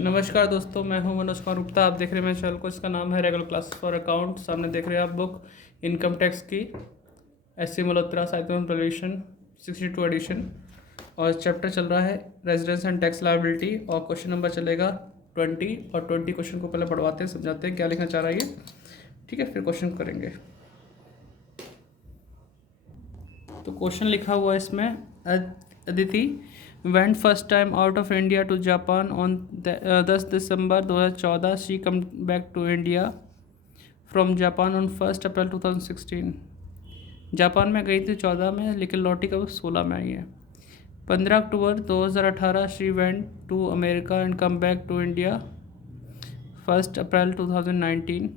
नमस्कार दोस्तों, मैं हूं मनोज कुमार गुप्ता। आप देख रहे हैं मेरे चैनल को। इसका नाम है रेगुलर क्लासेस फॉर अकाउंट। सामने देख रहे हैं आप बुक इनकम टैक्स की एस.सी. मल्होत्रा साहित्य प्रवेशन 62 एडिशन, और चैप्टर चल रहा है रेजिडेंस एंड टैक्स लायबिलिटी, और क्वेश्चन नंबर चलेगा 20। और 20 क्वेश्चन को पहले पढ़वाते हैं, समझाते हैं क्या लिखना चाह रहा है ये, ठीक है, फिर क्वेश्चन करेंगे। तो क्वेश्चन लिखा हुआ है इसमें, Aditi went first time out of India to Japan on 10 December 2014. She come back to India from Japan on 1 April 2016. Japan में गई थी 14 में, लेकिन लौटी कब 16 में आई है। 15 October 2018 she went to America and come back to India 1 April 2019.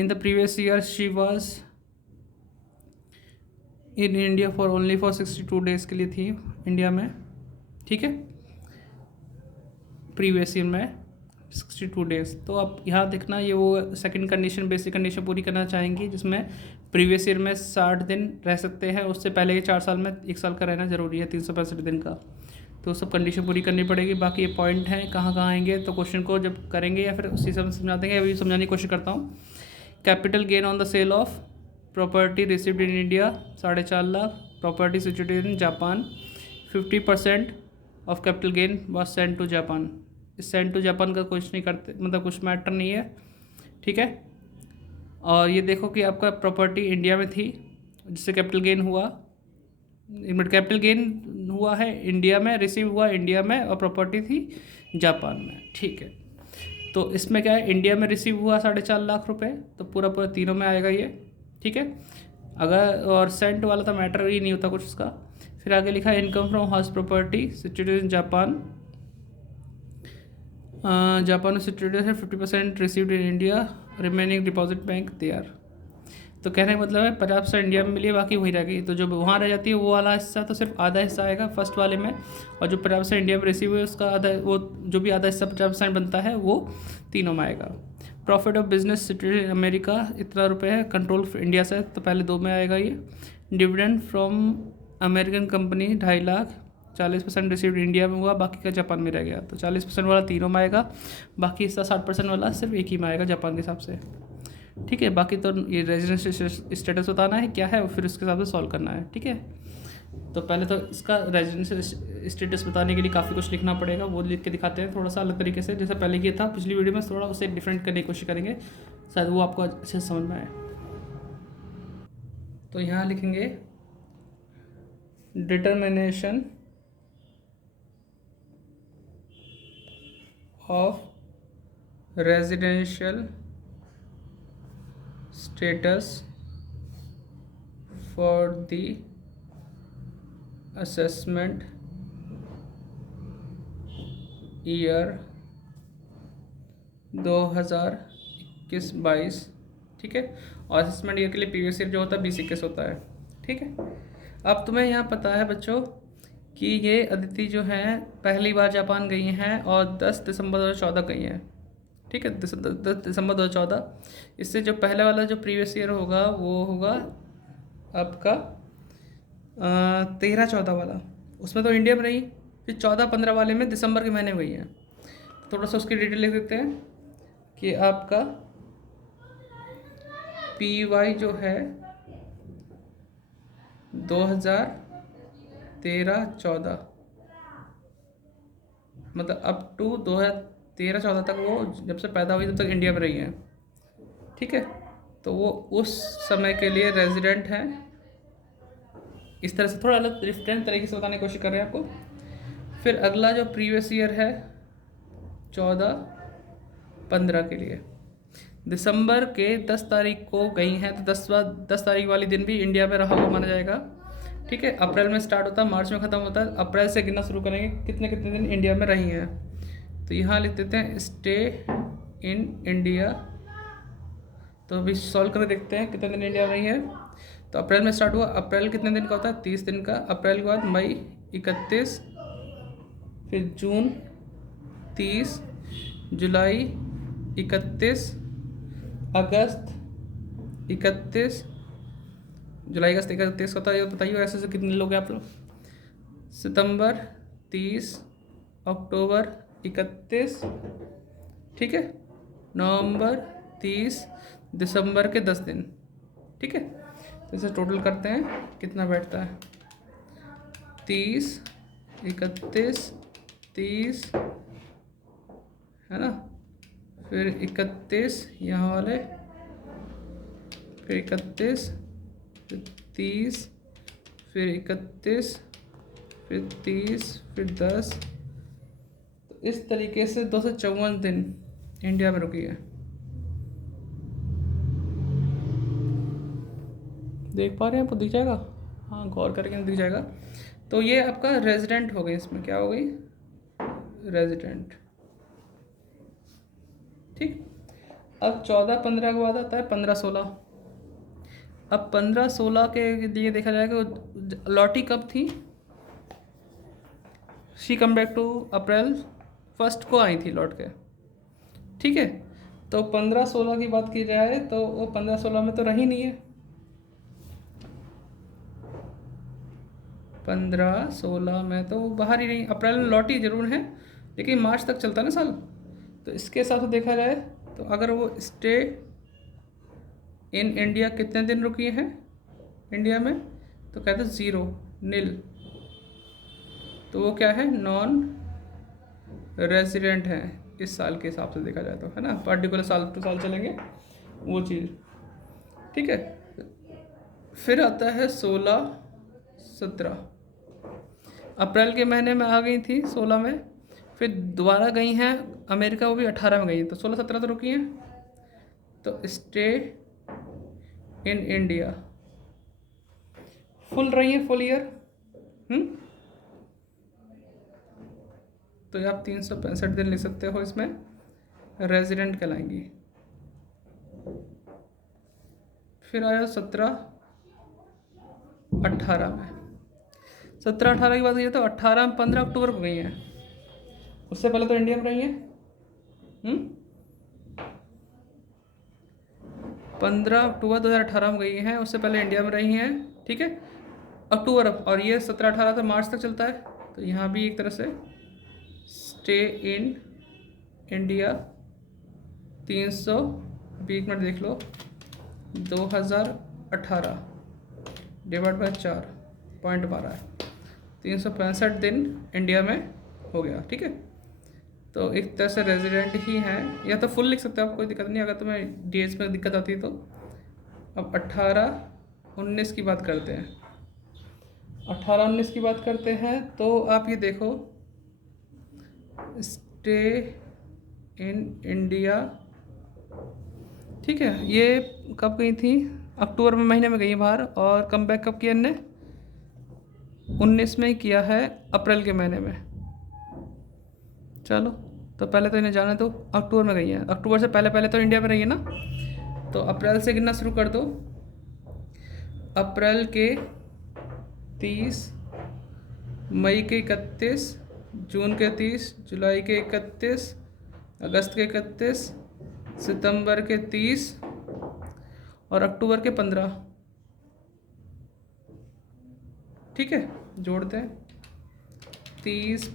In the previous year she was in India for only for 62 days के लिए थी इंडिया में, ठीक है, प्रीवियस ईयर में 62 डेज़। तो आप यहाँ देखना, ये वो सेकंड कंडीशन, बेसिक कंडीशन पूरी करना चाहेंगी, जिसमें प्रीवियस ईयर में 60 दिन रह सकते हैं, उससे पहले के 4 साल में 1 साल का रहना ज़रूरी है, 365 दिन का। तो सब कंडीशन पूरी करनी पड़ेगी। बाकी ये पॉइंट हैं कहाँ कहाँ आएंगे, तो क्वेश्चन को जब करेंगे या फिर उसी समय समझा देंगे। अभी समझाने की कोशिश करता हूँ। Capital gain on the sale of property received in India 4.5 lakh. Property situated in Japan 50% of capital gain was send to Japan. इस सेंड टू जापान का कुछ नहीं करते, मतलब कुछ मैटर नहीं है, ठीक है। और ये देखो कि आपका प्रॉपर्टी इंडिया में थी, जिससे कैपिटल गेन हुआ, कैपिटल गेन हुआ है इंडिया में, रिसीव हुआ इंडिया में, और प्रॉपर्टी थी जापान में, ठीक है। तो इसमें क्या है, इंडिया में रिसीव हुआ 4.5 लाख रुपए, तो पूरा पूरा तीनों में आएगा ये, ठीक है। अगर और सेंट वाला तो मैटर ही नहीं होता कुछ उसका। फिर आगे लिखा है income from house property situated in Japan. Japan में सिचुएटेड है 50% received in India, remaining deposit bank there. तो कहने का मतलब है 50% इंडिया में मिली, बाकी वहीं रह गई। तो जो वहाँ रह जाती है वो वाला हिस्सा तो सिर्फ आधा हिस्सा आएगा फर्स्ट वाले में, और जो 50% इंडिया में रिसीव हुई उसका आधा, वो जो भी आधा हिस्सा 50% बनता है वो तीनों में आएगा। Profit of business situated in America इतना रुपए है, कंट्रोल इंडिया से, तो पहले 2 में आएगा ये। Dividend from American company 2.5 lakh, 40% received India में हुआ, बाकी का जापान में रह गया। तो 40% वाला तीनों में आएगा, बाकी हिस्सा 60% वाला सिर्फ एक ही में आएगा जापान के हिसाब से, ठीक है। बाकी तो ये रेजिडेंस स्टेटस बताना है क्या है, और फिर उसके हिसाब से सॉल्व करना है, ठीक है। तो पहले तो इसका रेजिडेंस स्टेटस बताने के लिए काफ़ी कुछ लिखना पड़ेगा, वो लिख के दिखाते हैं थोड़ा सा अलग तरीके से, जैसे पहले किया था पिछली वीडियो में, थोड़ा उसे डिफरेंट करने की कोशिश करेंगे, शायद वो आपको अच्छे से समझ में आए। तो यहाँ लिखेंगे determination of residential status for the assessment year 2021-22, ठीक है। और असेसमेंट ईयर के लिए प्रीवियस ईयर जो होता है 2021 होता है, ठीक है। अब तुम्हें यहाँ पता है बच्चों कि ये अदिति जो है पहली बार जापान गई हैं और 10 दिसंबर 2014 गई हैं, ठीक है, 10 दिसंबर 2014। इससे जो पहले वाला जो प्रीवियस ईयर होगा वो होगा आपका 13-14 वाला, उसमें तो इंडिया में रही। फिर 14-15 वाले में दिसंबर के महीने में गई हैं। थोड़ा सा उसकी डिटेल लिख देते हैं कि आपका PY जो है 2013-14, मतलब अप टू 2013-14 तक, वो जब से पैदा हुई तब तक इंडिया में रही हैं, ठीक है। तो वो उस समय के लिए रेजिडेंट हैं। इस तरह से थोड़ा अलग डिफरेंट तरीके से बताने की कोशिश कर रहे हैं आपको। फिर अगला जो प्रीवियस ईयर है 14-15 के लिए, दिसंबर के 10 तारीख को गई हैं, तो 10 तारीख वाली दिन भी इंडिया में रहा हुआ माना जाएगा, ठीक है। अप्रैल में स्टार्ट होता है, मार्च में ख़त्म होता है, अप्रैल से गिनना शुरू करेंगे कितने कितने दिन इंडिया में रही हैं। तो यहाँ लिख देते हैं स्टे इन इंडिया। तो अभी सॉल्व कर देखते हैं कितने दिन इंडिया में रही है। तो अप्रैल में स्टार्ट हुआ, अप्रैल कितने दिन का होता है, 30 दिन का। अप्रैल के बाद मई 31, फिर जून 30, जुलाई 31, अगस्त 31, जुलाई अगस्त 31 होता है, ये बताइए ऐसे से कितने लोग हैं आप लोग। सितंबर 30, अक्टूबर 31, ठीक है, नवंबर, 30, दिसंबर के 10 दिन, ठीक है। तो इसे टोटल करते हैं, कितना बैठता है, 30, 31, 30, है ना, फिर 31 यहाँ वाले, फिर 31, फिर 30, फिर 31, फिर 30, फिर 10। तो इस तरीके से 254 दिन इंडिया में रुकी है। देख पा रहे हैं, आपको दिख जाएगा, हाँ गौर करके दिख जाएगा। तो ये आपका रेजिडेंट हो गई, इसमें क्या हो गई, रेजिडेंट, ठीक। अब 14-15 के बाद आता है 15-16। अब 15-16 के लिए देखा जाएगा लौटी कब थी, शी कम बैक टू अप्रैल 1 को आई थी लौट के, ठीक है। तो 15-16 की बात की जाए तो वो 15-16 में तो रही नहीं है, 15-16 में तो वो बाहर ही नहीं, अप्रैल में लौटी जरूर है लेकिन मार्च तक चलता ना साल। तो इसके हिसाब से देखा जाए तो अगर वो स्टे इन इंडिया कितने दिन रुकी है इंडिया में, तो कहते हैं 0, नील। तो वो क्या है, नॉन रेजिडेंट है इस साल के हिसाब से देखा जाए तो, है ना, पर्टिकुलर साल टू साल चलेंगे वो चीज़, ठीक है। फिर आता है 16-17, अप्रैल के महीने में आ गई थी 16 में, फिर दोबारा गई हैं अमेरिका, वो भी 18 में गई हैं, तो 16-17 तो रुकी हैं। तो स्टे इन इंडिया फुल रही है, फुल ईयर, तो आप 365 दिन लिख सकते हो, इसमें रेजिडेंट कहलाएंगी। फिर आया 17-18 में, 17-18 की बात की तो 18 में 15 अक्टूबर को गई हैं, उससे पहले तो इंडिया में रही हैं। 15 अक्टूबर 2018 में गई हैं, उससे पहले इंडिया में रही हैं, ठीक है, अक्टूबर। और ये 17-18 तो मार्च तक चलता है, तो यहाँ भी एक तरह से स्टे इन इंडिया 300, अभी 1 मिनट देख लो, 2018 डिवाइड बाय 4.12 है, 365 दिन इंडिया में हो गया, ठीक है। तो एक तरह से रेजिडेंट ही हैं, या तो फुल लिख सकते हो आप, कोई दिक्कत नहीं, अगर तुम्हें डेज में दिक्कत आती है तो। अब 18-19 की बात करते हैं, 18-19 की बात करते हैं तो आप ये देखो, स्टे इन इंडिया, ठीक है, ये कब गई थी, अक्टूबर में महीने में गई है बाहर, और कम बैक कब किया इनने, 19 में ही किया है, अप्रैल के महीने में। चलो, तो पहले तो इन्हें जाने दो, अक्टूबर में गई है, अक्टूबर से पहले पहले तो इंडिया में रही है ना, तो अप्रैल से गिनना शुरू कर दो, अप्रैल के 30, मई के 31, जून के 30, जुलाई के 31, अगस्त के 31, सितंबर के 30 और अक्टूबर के 15, ठीक है। जोड़ते हैं, 30 +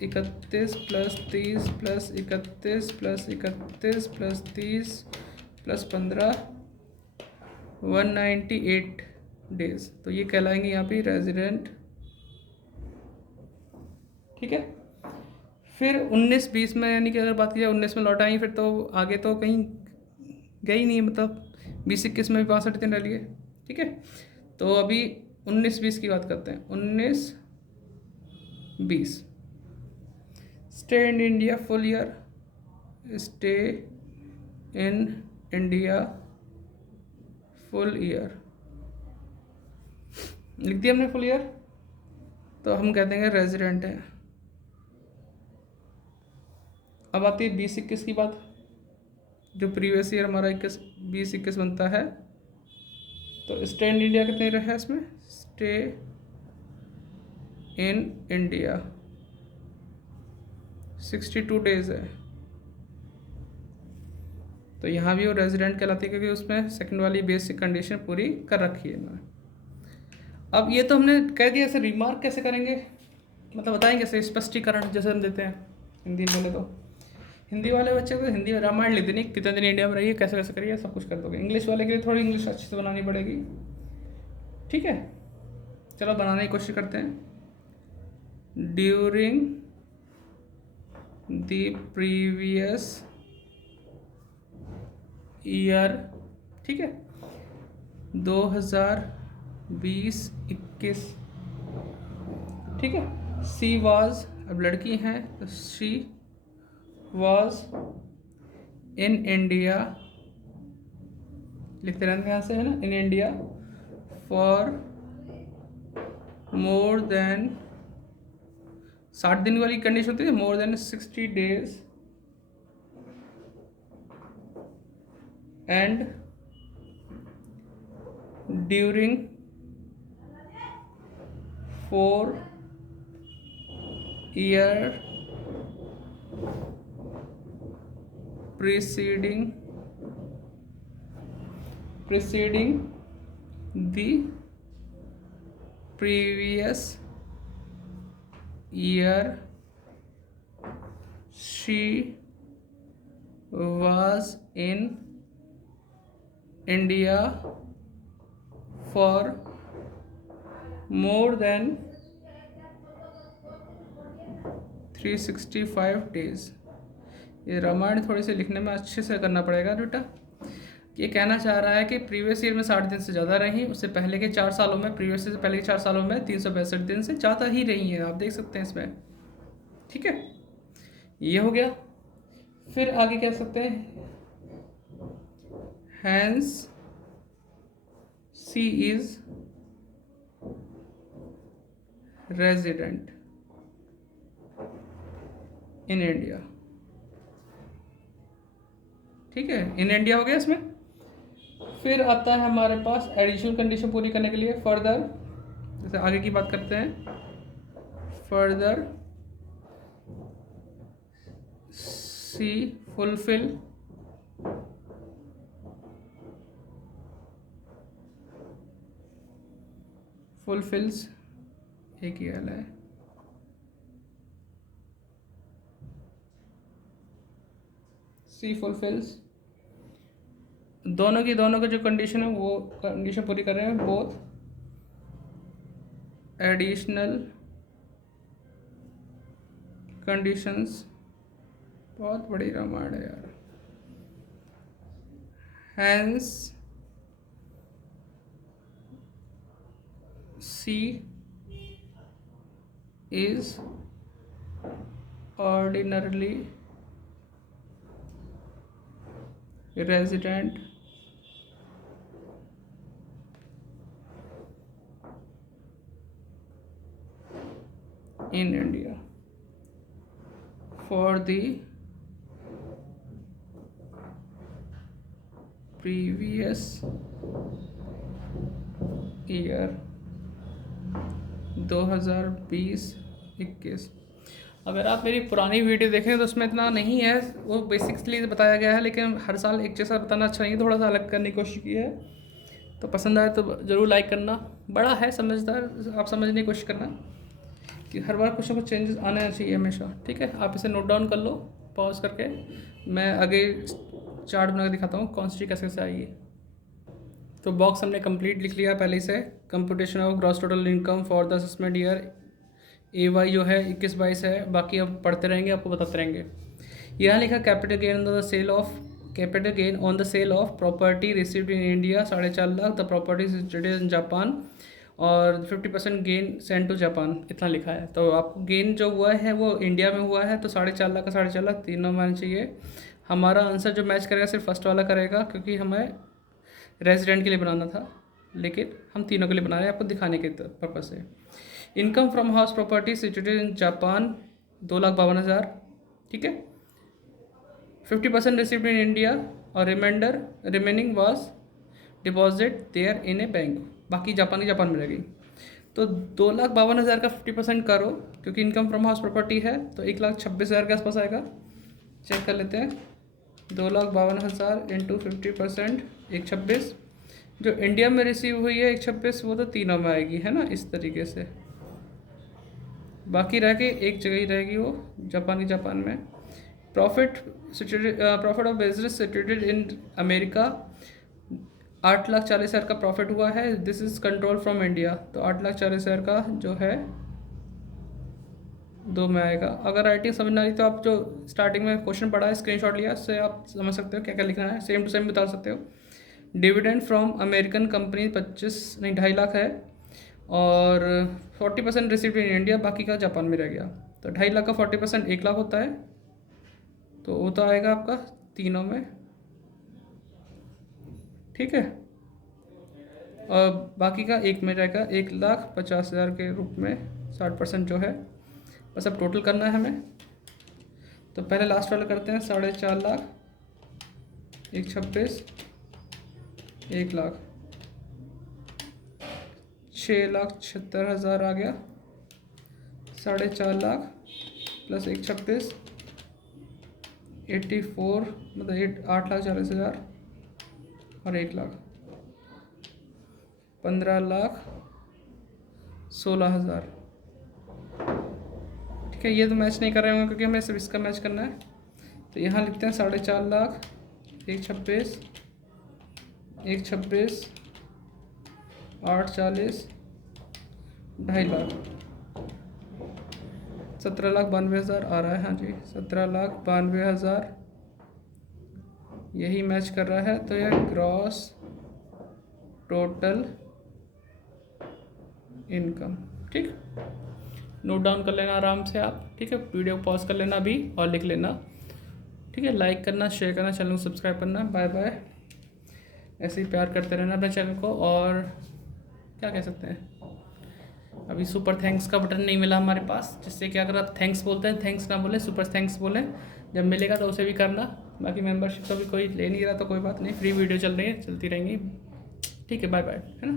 31 + 30 + 31 + 31 + 30 + 15, 198 डेज। तो ये कहलाएंगे यहाँ पे रेजिडेंट, ठीक है। फिर 19-20 में, यानी कि अगर बात की जाए 19 में लौट आई, फिर तो आगे तो कहीं गई नहीं, मतलब 20-21 में भी 62 दिन रह लिए, ठीक है। तो अभी 19-20 की बात करते हैं, 19-20 stay in India full year, stay in India full year, लिख दिया हमने फुल ईयर, तो हम कह देंगे रेजिडेंट है। अब आती है 20-21 की बात, जो प्रीवियस ईयर हमारा 20-21 बनता है। तो स्टे इन इंडिया कितने रहे इसमें, स्टे इन इंडिया 62 डेज है, तो यहाँ भी वो रेजिडेंट कहलाती है, क्योंकि उसमें सेकंड वाली बेसिक कंडीशन पूरी कर रखी है इन्होंने। अब ये तो हमने कह दिया, ऐसे रिमार्क कैसे करेंगे, मतलब बताएंगे कैसे, स्पष्टीकरण जैसे हम देते हैं, हिंदी में बोले तो हिंदी वाले बच्चे को हिंदी में रामायण लिख देनी, कितने दिन इंडिया में रहिए, कैसे कैसे करिए, सब कुछ कर दोगे। इंग्लिश वाले के लिए थोड़ी इंग्लिश अच्छे से बनानी पड़ेगी, ठीक है। चलो बनाने की कोशिश करते हैं। ड्यूरिंग द प्रीवियस ईयर, ठीक है, 2020-21, ठीक है। सी वाज, अब लड़की हैं तो शी वाज इन इंडिया, लिखते रहने यहाँ से, है ना, इन इंडिया फॉर मोर देन 60 दिन वाली कंडीशन होती है, more than 60 days and during 4 year preceding the previous year she was in India for more than 365 days। ये रामायण थोड़ी सी लिखने में अच्छे से करना पड़ेगा बेटा। ये कहना चाह रहा है कि प्रीवियस ईयर में 60 दिन से ज़्यादा रही, उससे पहले के 4 सालों में, प्रीवियस ईयर से पहले के 4 सालों में 362 दिन से ज़्यादा ही रही हैं, आप देख सकते हैं इसमें, ठीक है। ये हो गया। फिर आगे कह सकते हैं hence she is resident in India, ठीक है, इन इंडिया हो गया इसमें। फिर आता है हमारे पास एडिशनल कंडीशन पूरी करने के लिए फर्दर, जैसे आगे की बात करते हैं, फर्दर सी फुलफिल्स, एक ही है, सी फुलफिल्स, दोनों की जो कंडीशन है वो कंडीशन पूरी कर रहे हैं, बोथ एडिशनल कंडीशंस। बहुत बड़ी रामायण है यार। Hence she is ordinarily resident in India for the previous year 2020-21। अगर आप मेरी पुरानी वीडियो देखें तो उसमें इतना नहीं है, वो बेसिकली बताया गया है, लेकिन हर साल एक जैसा बताना अच्छा नहीं, थोड़ा सा अलग करने की कोशिश की है। तो पसंद आए तो ज़रूर लाइक करना। बड़ा है, समझदार, आप समझने की कोशिश करना कि हर बार कुछ ना कुछ चेंजेस आने चाहिए हमेशा, ठीक है। आप इसे नोट डाउन कर लो पॉज करके, मैं आगे चार्ट बना के दिखाता हूँ कौन सी चीज़ कैसे कैसे आएगी। तो बॉक्स हमने कंप्लीट लिख लिया पहले से, computation of gross total income for the assessment year AY जो है 21-22 है, बाकी अब पढ़ते रहेंगे, आपको बताते रहेंगे। यहाँ लिखा capital gain on the sale of property received in India 4.5 lakh, the property situated in Japan, और 50% गेन सेंड टू जापान, इतना लिखा है। तो आपको गेन जो हुआ है वो इंडिया में हुआ है, तो 4.5 लाख का 4.5 लाख तीनों में आना चाहिए। हमारा आंसर जो मैच करेगा सिर्फ फर्स्ट वाला करेगा, क्योंकि हमें रेजिडेंट के लिए बनाना था, लेकिन हम तीनों के लिए बना रहे हैं आपको दिखाने के पर्पज़ से। Income from house property situated in Japan 2,52,000, ठीक है। 50% रिसीव्ड इन इंडिया और remaining was deposit there in a bank, बाकी जापान में रह गई। तो 2,52,000 का 50% करो, क्योंकि इनकम फ्रॉम हाउस प्रॉपर्टी है, तो 1,26,000 के आसपास आएगा। चेक कर लेते हैं, 2,52,000 इंटू 50%, 126। जो इंडिया में रिसीव हुई है 126, वो तो तीनों में आएगी, है ना, इस तरीके से बाकी रह के एक जगह ही रहेगी वो, जापान में। Profit of business situated in America, 8,40,000 का प्रॉफिट हुआ है। This is control from India, तो 8,40,000 का जो है 2 में आएगा। अगर राइटिंग समझ ना आई तो आप जो स्टार्टिंग में क्वेश्चन पढ़ा है, स्क्रीनशॉट लिया, उससे आप समझ सकते हो क्या क्या लिखना है, सेम टू सेम बता सकते हो। Dividend from American company 2.5 lakh है, और 40% रिसीव्ड इन इंडिया, बाकी का जापान में रह गया। तो 2.5 लाख का 40% 1 लाख होता है, तो वो तो आएगा आपका तीनों में, ठीक है। और बाकी का एक में रहेगा 1,50,000 के रूप में, 60% जो है। बस अब टोटल करना है हमें, तो पहले लास्ट वाला करते हैं। 4.5 लाख, 1,26, 1 लाख, 6,76,000 आ गया। 4.5 लाख प्लस 1,26, 84, मतलब 8,40,000 और 1 लाख, 15,16,000, ठीक है। ये तो मैच नहीं कर रहे होंगे क्योंकि हमें सिर्फ इसका मैच करना है, तो यहाँ लिखते हैं 4.5 लाख, 1,26, 1,26, 8,40, 2.5 लाख, 17,92,000 आ रहा है। हाँ जी, 17,92,000 यही मैच कर रहा है। तो यह ग्रॉस टोटल इनकम, ठीक। नोट डाउन कर लेना आराम से आप, ठीक है। वीडियो पॉज कर लेना अभी और लिख लेना, ठीक है। लाइक करना, शेयर करना, चैनल को सब्सक्राइब करना। Bye bye. ऐसे ही प्यार करते रहना अपने चैनल को। और क्या कह सकते हैं, अभी सुपर थैंक्स का बटन नहीं मिला हमारे पास, जिससे कि अगर आप थैंक्स बोलते हैं, थैंक्स ना बोले, सुपर थैंक्स बोलें। जब मिलेगा तो उसे भी करना। बाकी मेंबरशिप तो भी कोई ले नहीं रहा, तो कोई बात नहीं, फ्री वीडियो चल रही है, चलती रहेंगी, ठीक है। बाय बाय, है ना।